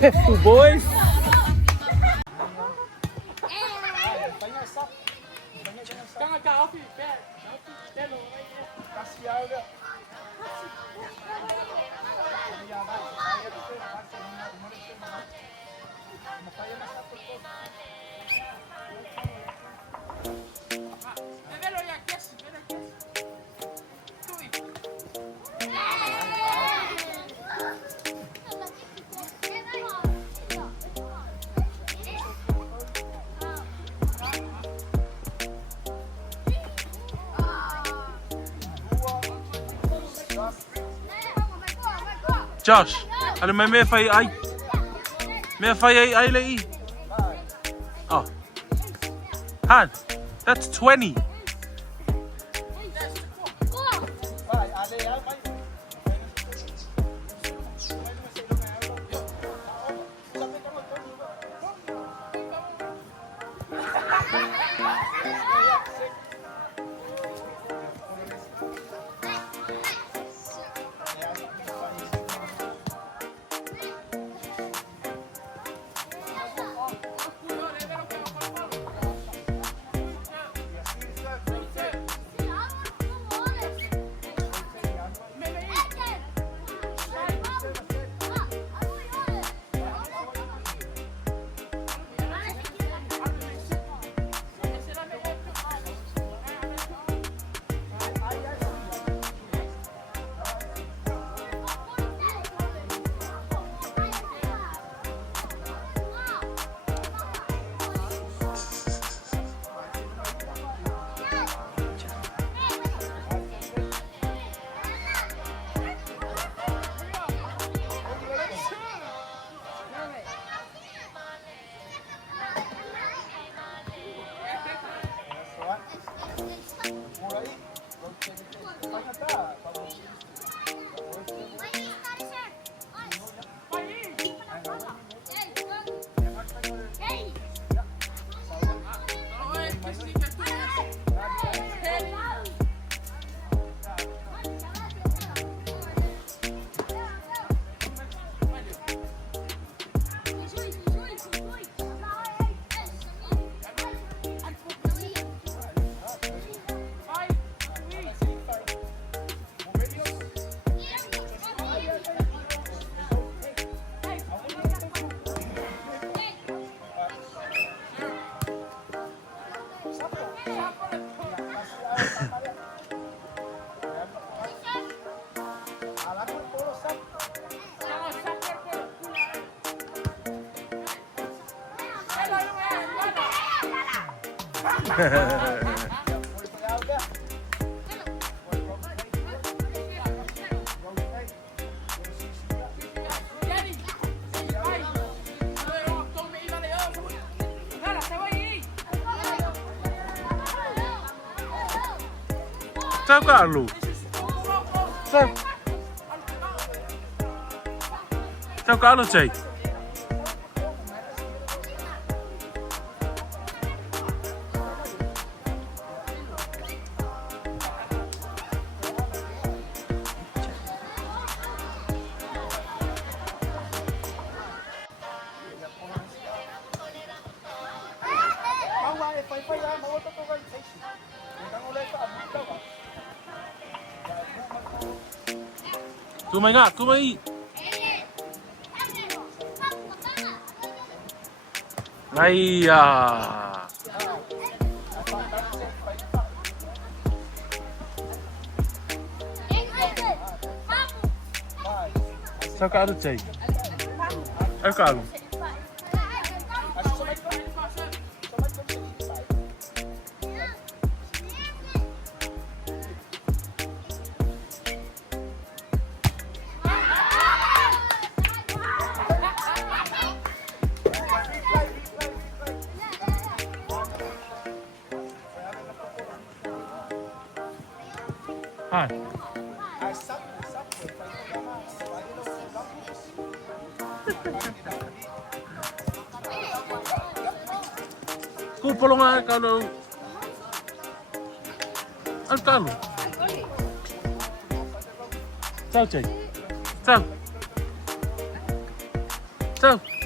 Careful, boys. Josh, ano may fay ay? May fay ay lai. Oh. Han, that's 20. Sao Carlo? Sao Carlo chạy? Kumay nga, kumay! Ay, Sao Carlo chạy? Sao Carlo? Hi. Kupalo nga kalau ang talo. Ciao, Chay. Ciao. Ciao.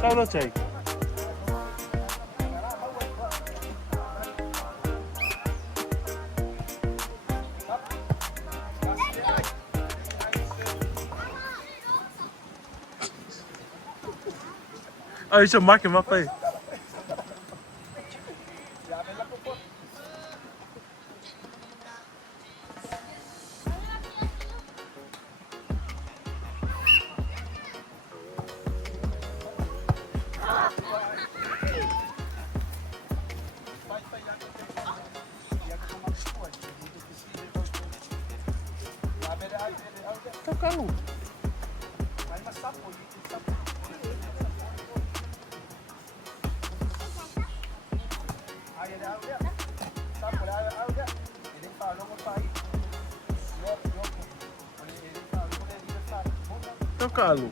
Kau lo Jay. Oh, you should mark him up, eh? Kau. Tocá-lo.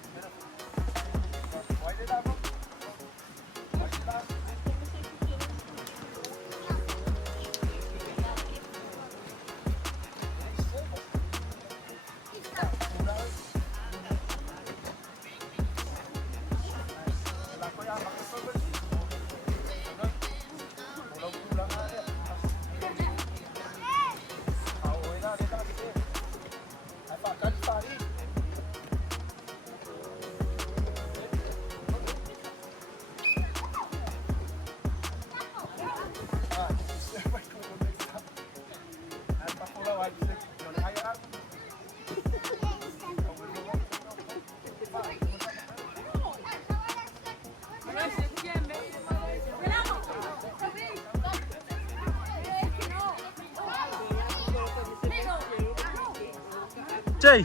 Jay.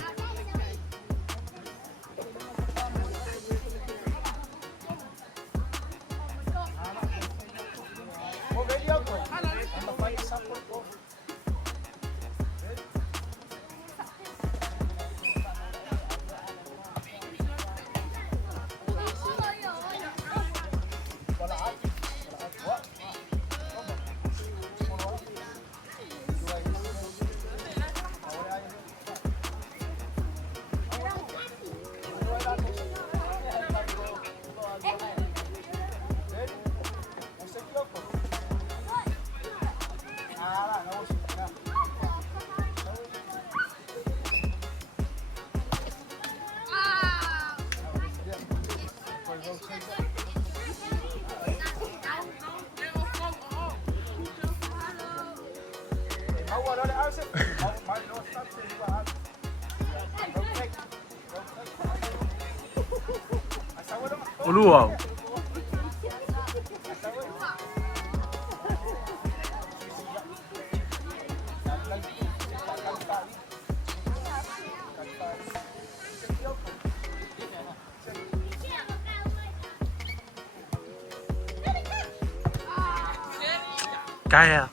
Luau. Kaya.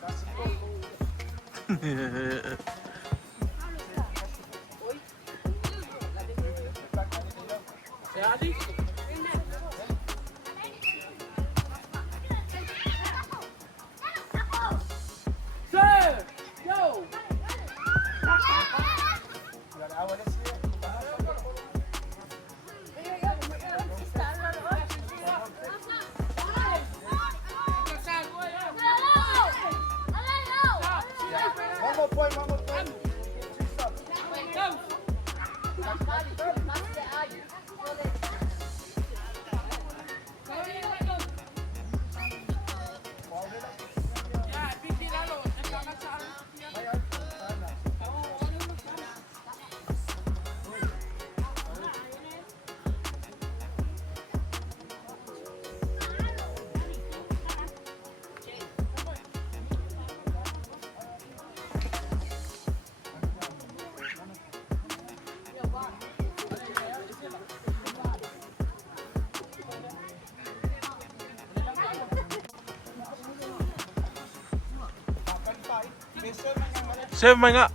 Save man nga.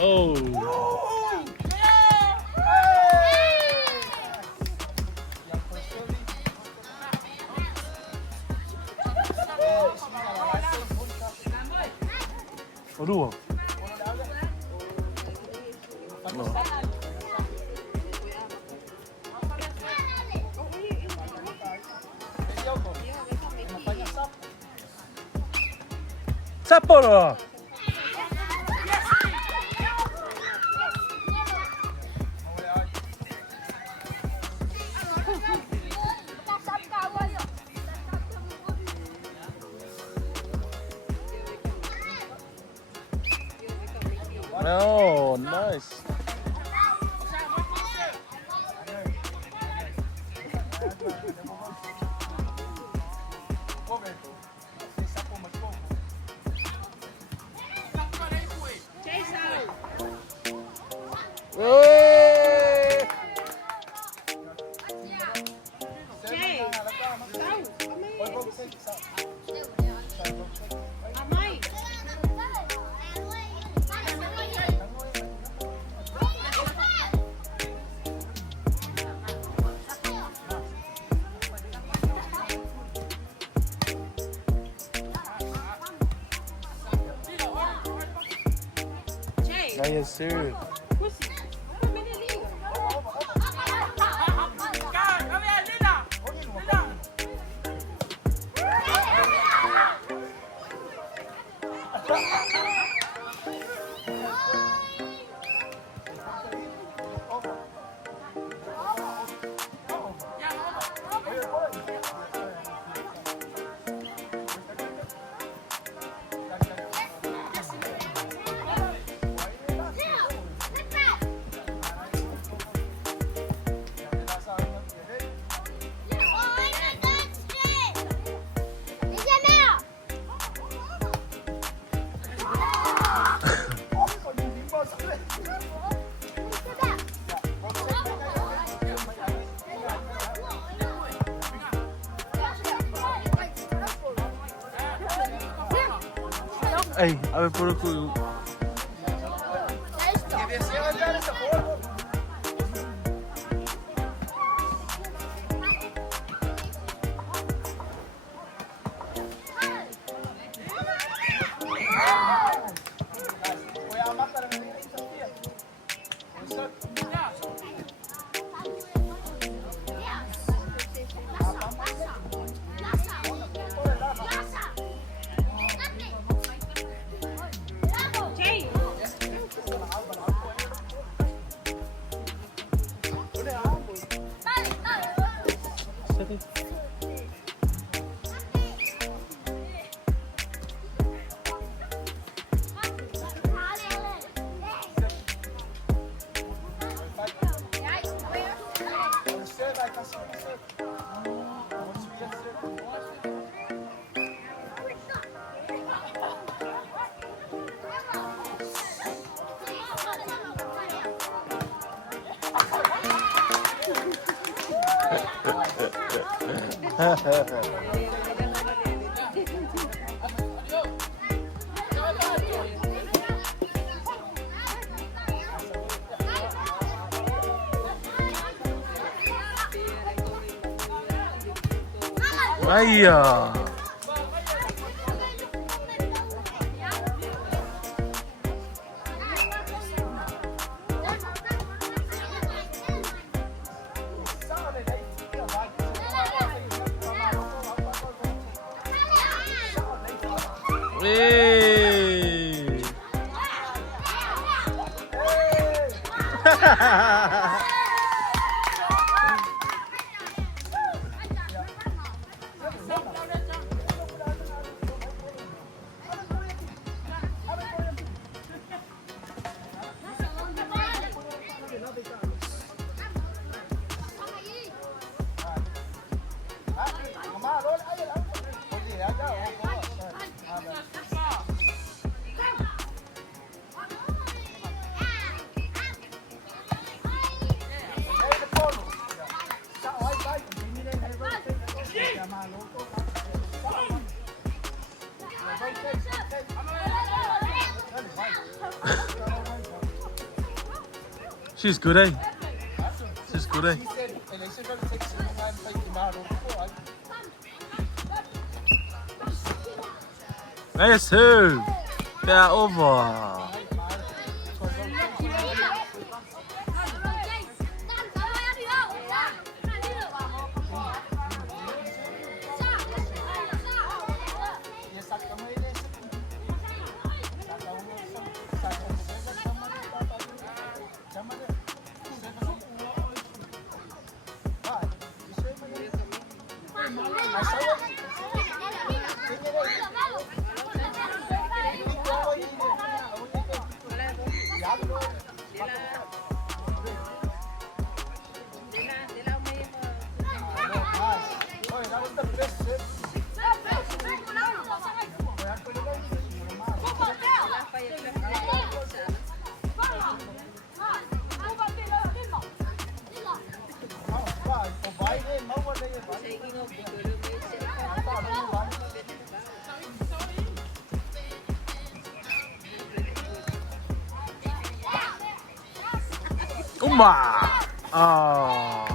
Oh. O dua? Oh. Siapa dah? Oh, nice. Yes, sir. Hey, a ver por el Vaya. Hey. She's good, eh? She's good, eh? Yes, sir. They are over. Umba! Oh.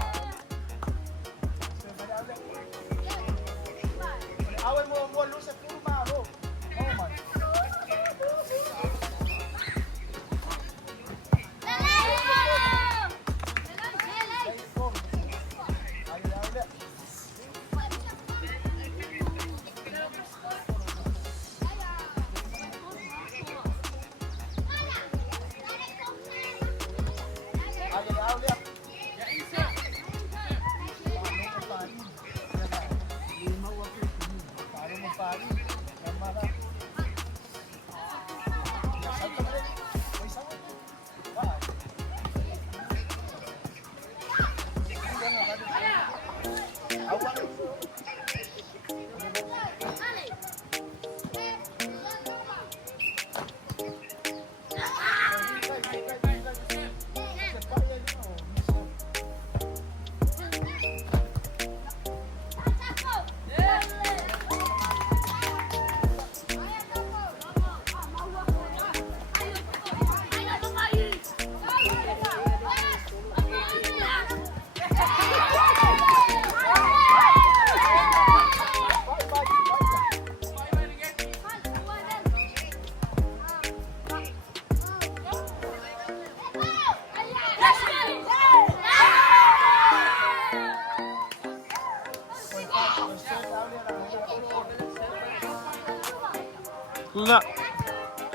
Kuinga.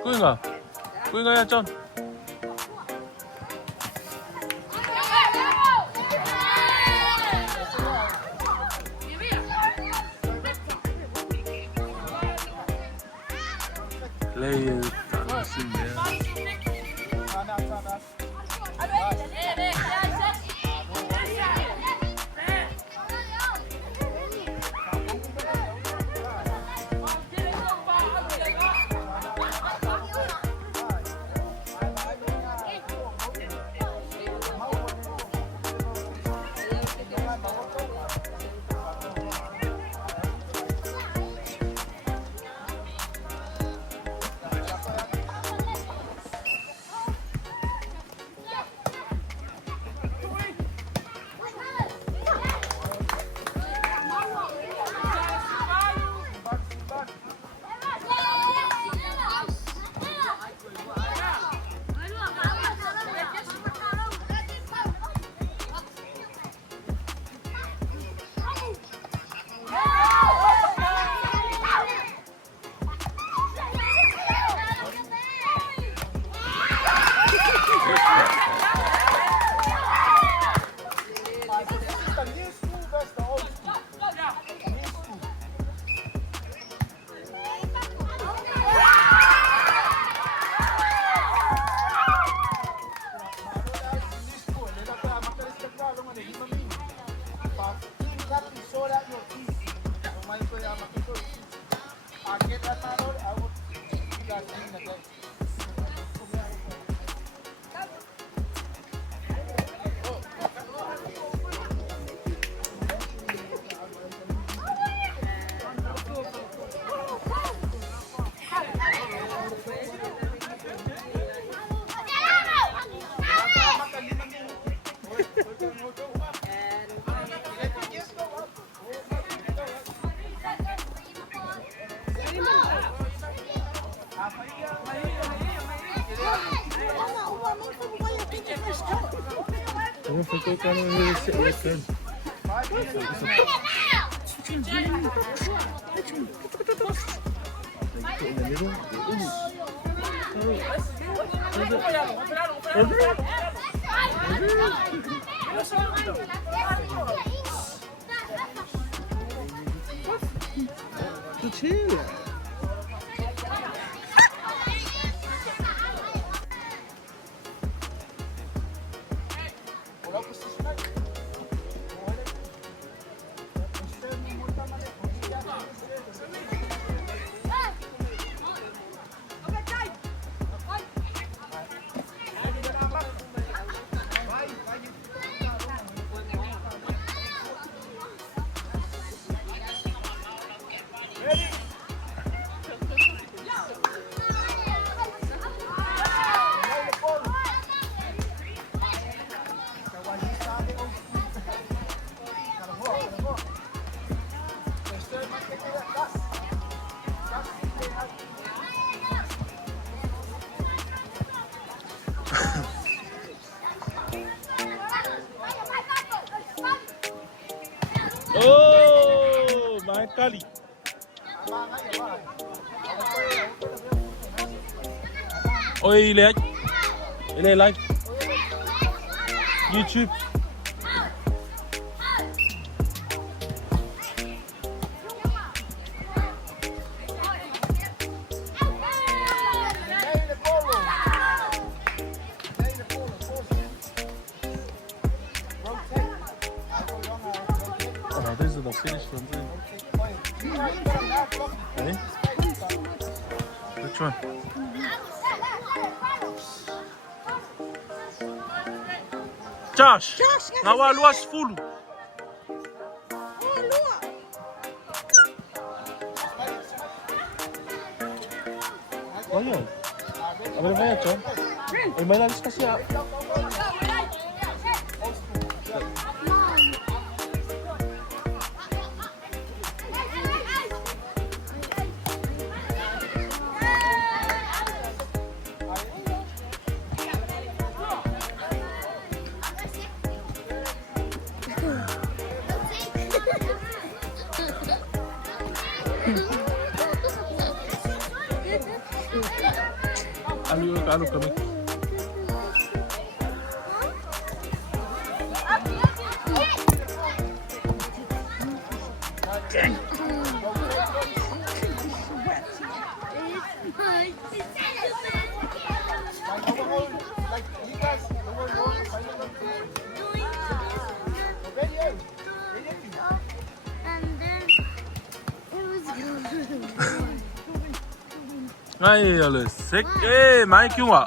Kuinga. Kuinga ya John. Players tak langsung dia. Vamos ficar com esse aqui. Chill. Oh, main kali. Oh, il est live. YouTube. Oh, this is the finish one. Hey? Which one? Josh, now I lost full. Oh, yun. Abang na yan, Chon. Ay, may lalis kasi ah. Ano kami? Ay, alles sek. Mai क्यों आ?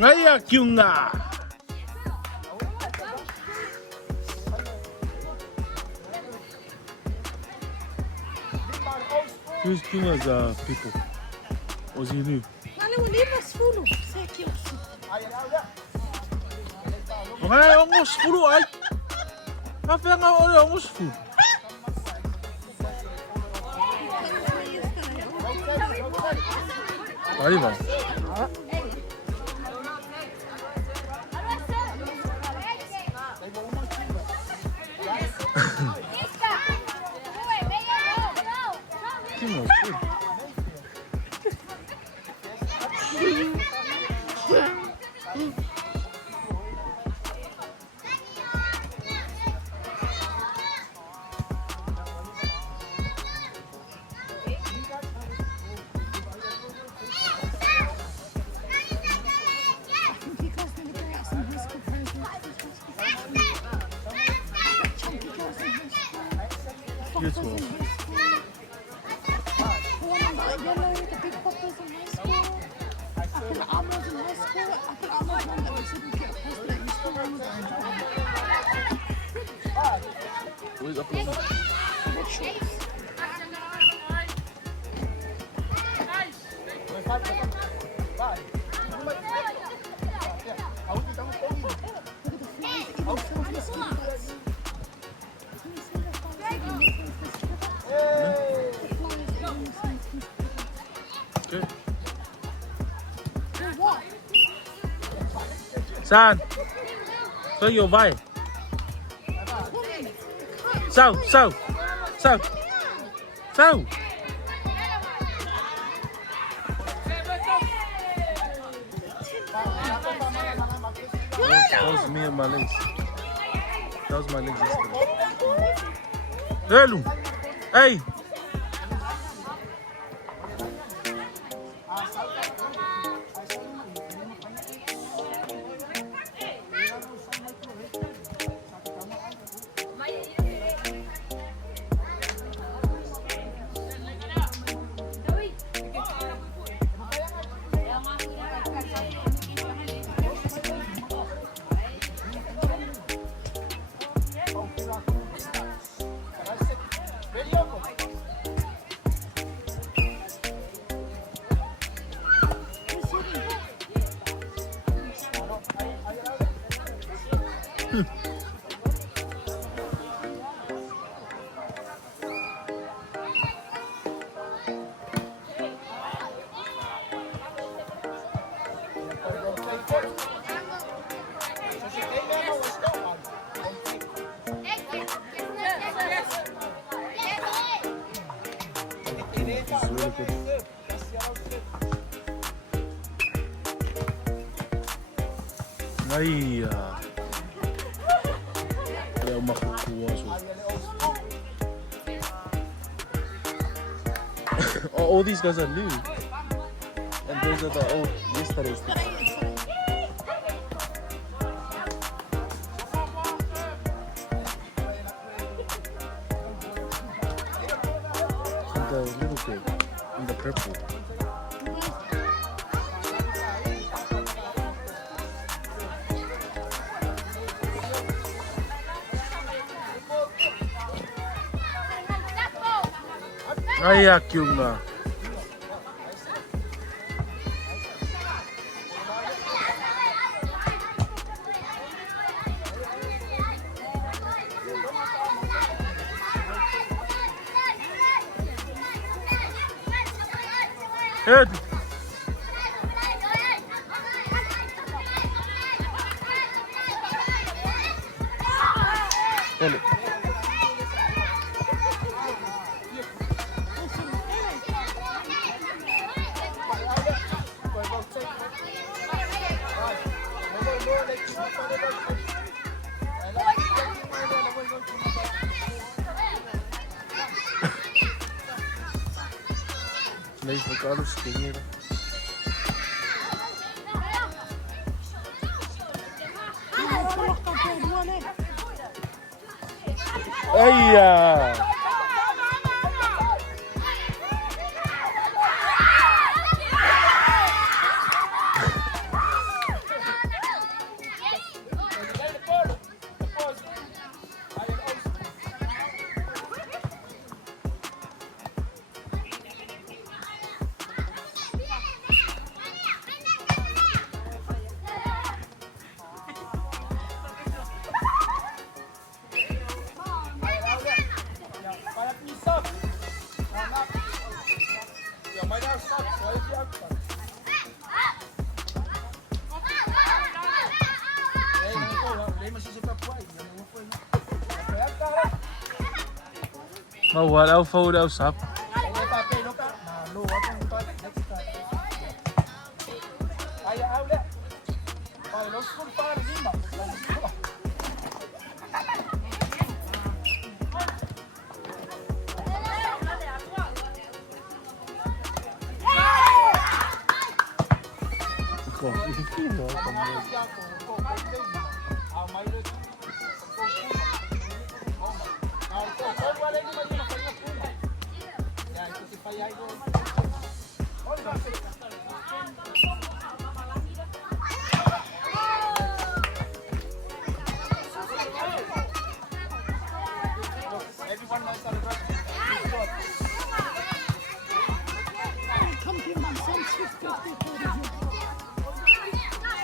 Ay, क्यों ना? Who's Kuma's people? Was he new? Okay, almost full. I think I'm almost full. Aí vai. Que loucura. Yes, well. Where's up? Saan? Sa'yo, vai. Sau, sau. Sau. Sau. That was me and my legs. That was my legs yesterday. Hello. Hey. It's really good. Ay, ayaw makukuha. So. All these guys are new. And those are the old yesterday's things. The little bit in the purple. Ayak yung head. Dali. Leis no Carlos dinheiro. Eia! Mawala o fold usap.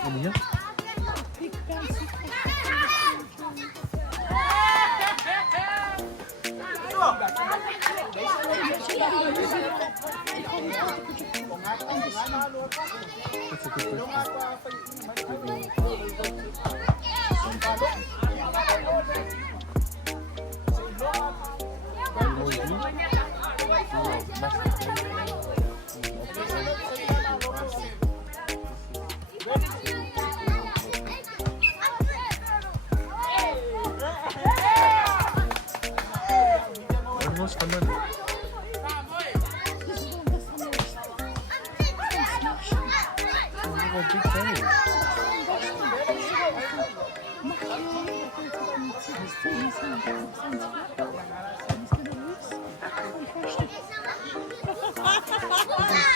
Ano yan? That's a good question. Almost come on.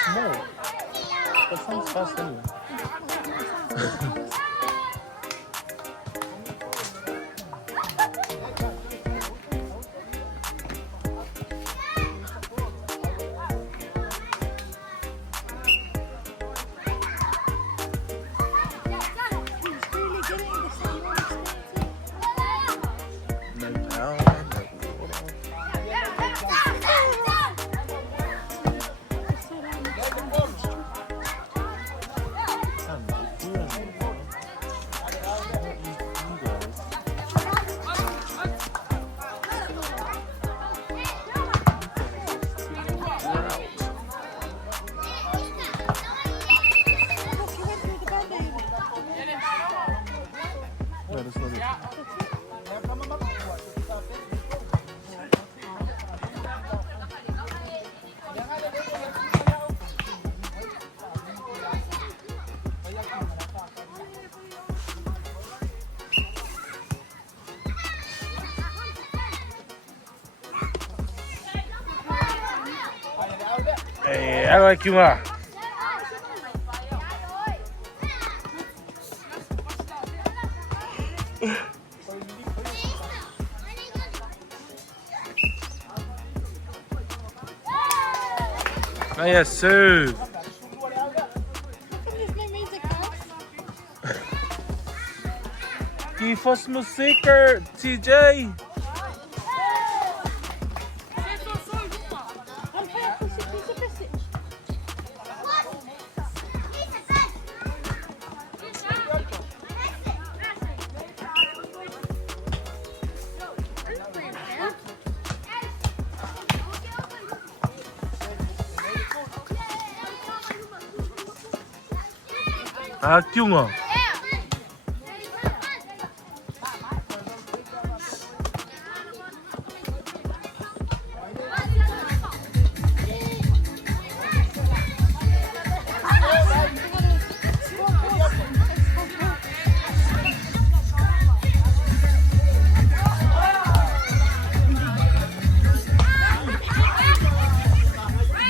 Small. That sounds fast anyway. Hey, I like you, ma. Yes, sir. Give us musiker, TJ. À, chung à?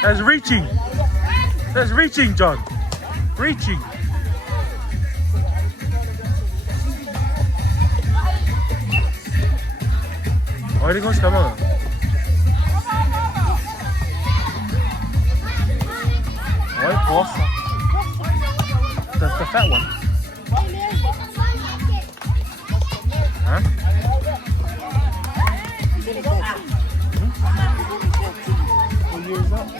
That's reaching. That's reaching, John. Reaching. Where goes, come on. Right, boss. That's the fat one. Huh? What year is that?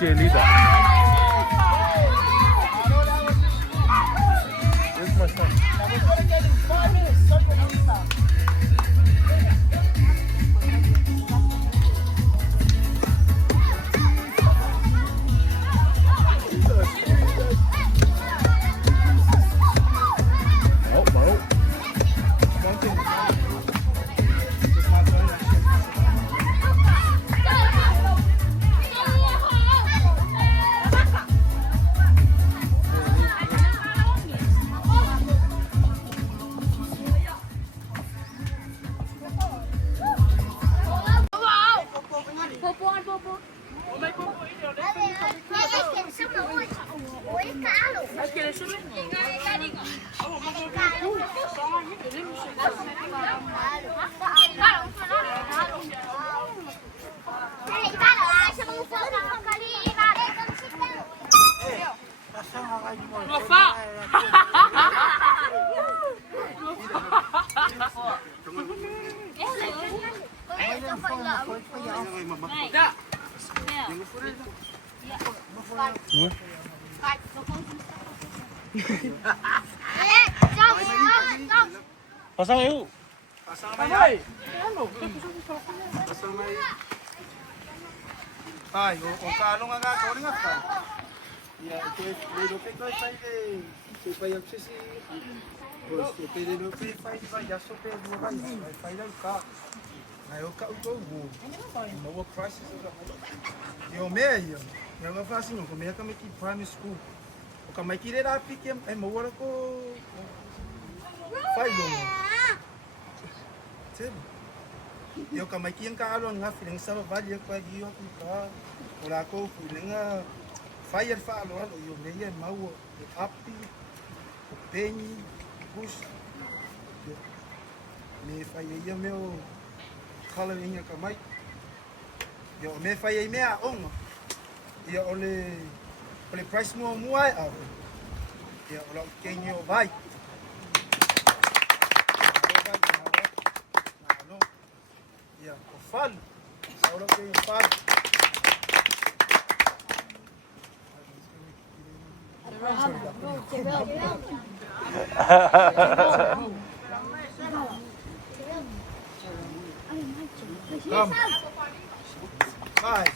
cheerleader. Where's my son? Pasang yuk. Pasang may. Pasang may. Ay, o kalong nga ka, nga ka. Ya, que lo que coi fai de se fai o sesi. Pois que de lo que fai vai ya so pe do vai, fai da ka. Ai o ka o go. No what prices is that? Yo meio. Eu não faço não, como é que me que primary school. O que me que era fique é mo ora ko. Fai do. Sabe? Eu que me que em ka alo nga feeling sa vale ko gi o ka. Ora ko feeling fire fa alo yo meia mau api. Penny, push. Me fai ia meu coloring ka mai. Yo me fai ia mea onga. Ia ole price mo muai a. Ia ola kenyo vai. No. Ia o fal. Ola kenyo fal. Come. Hi.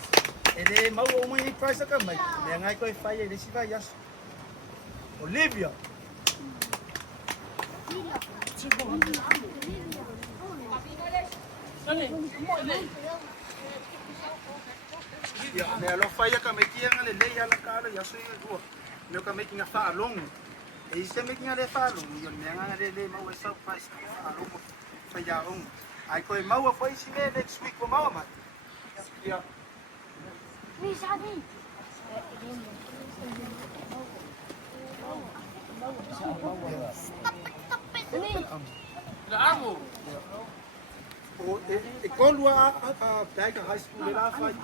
Ele mau o mai price ka mai. Me ngai ko fai ele si vai yas. Olivia. Ya, me lo fai ka me kia ngale le ya la kala ya so yo. Me ka me kinga fa long. E se me kinga le fa long, yo me ngale le mau e surprise fa long. Fa ya on. Ai ko mau foi si me next week ko mau mai. Ya. O e kolu a Tiger High School lá faz.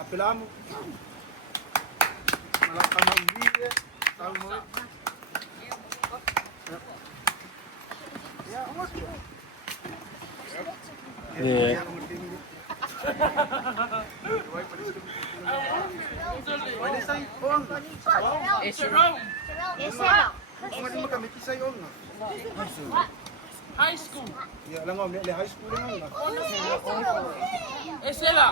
Apelamos. Malakama mbile, talmo. Ya, oke. Yeah. High school. Ya, lang le high school lang. Esela.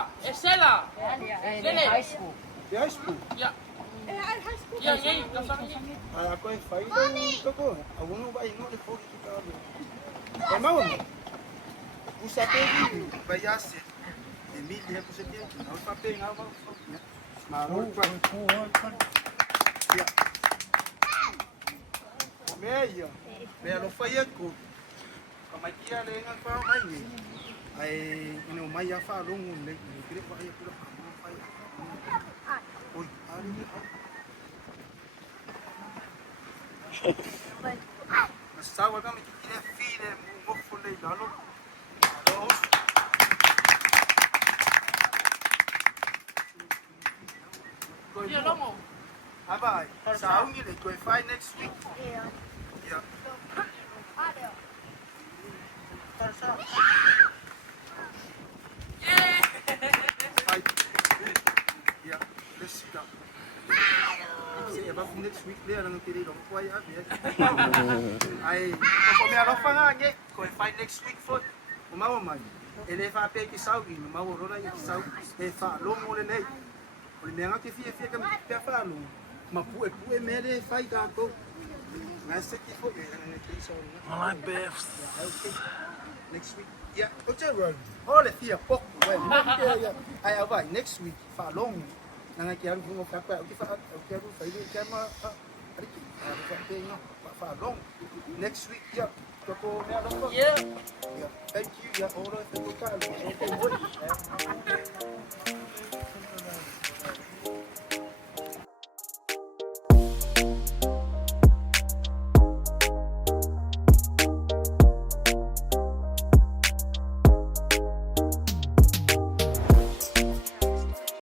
Lele. High school. Ya. Ya, yay. Ako ay fai ito ko. Awono ba ino le ko kita. Mau. Usa pedi, bayase. Emilia po sa tiyan. Ako pa pe nga ba? Marol pa. Ya. Meia. Meia lo fai ko. Kamakia le nga pa mai ni. Ai ino mai ya fa long le. Kire pa ya pula pa. Oi, ari ni. Sawa kami kikile file mo fule lalo. Ya, lomo. Bye. Sao như để quay file next week. Yeah. Yeah. ba next week le nang tiri long kwai a be ai ko me alo fanga nge ko find next week for o mau mai ele fa pe ki sau i mau ro ra ki sau e fa lo mo le nei o le menga ki fie ka pe fa lo ma pu e me le fai ka ko na se ki fo e na ki sau I like beefs. next week yeah o che ro o le fie pok we ai vai next week fa long nang ki aru mo ka pa ki fa ki aru fa ile ka ma ari ki fa pe no fa long next week yeah ko me alo Yeah. yeah thank you yeah all the things ka lo